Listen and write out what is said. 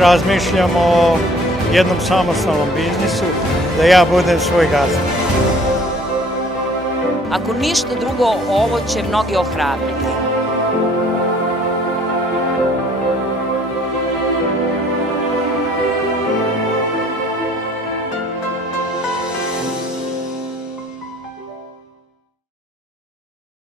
razmišljam o jednom samostalnom biznisu, da ja budem svoj gazda. Ako ništa drugo, ovo će mnogi ohrabriti.